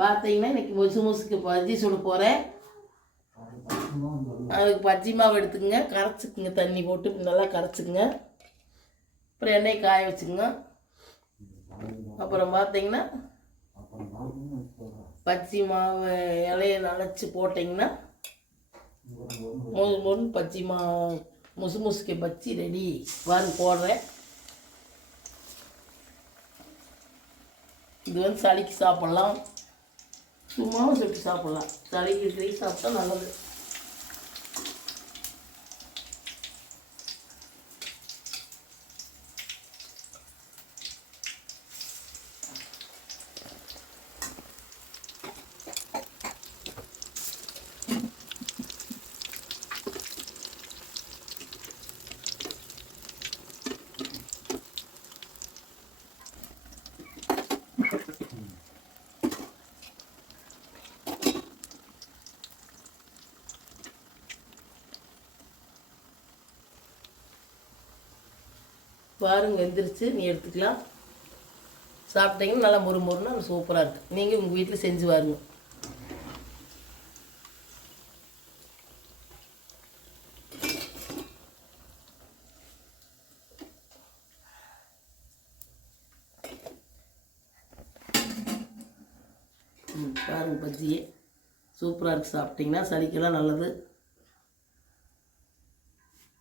பார்த்தீங்கன்னா இன்னைக்கு முசு மொசுக்கு பஜ்ஜி சுட போகிறேன் அதுக்கு பஜ்ஜி மாவு எடுத்துக்கங்க. கரைச்சிக்குங்க தண்ணி போட்டு நல்லா கரைச்சிக்குங்க. அப்புறம் எண்ணெய் காய வச்சுக்கோங்க. அப்புறம் பார்த்தீங்கன்னா பஜ்ஜி மாவு இலைய நனைச்சி போட்டிங்கன்னா மொறு மொறுன்னு பஜ்ஜி மா முசு முசுக்கு பஜ்ஜி ரெடி வாங்க போடுறேன். இது வந்து சளிக்கு சாப்பிட்லாம். சும்மாவும் சுட்டு சாப்பிட்லாம். தலைக்கு இருக்கிறி சாப்பிட்டா நல்லது. பாருங்கள் எந்திரிச்சு நீ எடுத்துக்கலாம். சாப்பிட்டீங்கன்னா நல்லா மொறு மொறுனா சூப்பராக இருக்குது நீங்கள் உங்கள் வீட்டில் செஞ்சு பாருங்க. ம் பாருங்க பஜ்ஜியே. சூப்பராக இருக்குது சாப்பிட்டிங்கன்னா சளிக்கெல்லாம் நல்லது.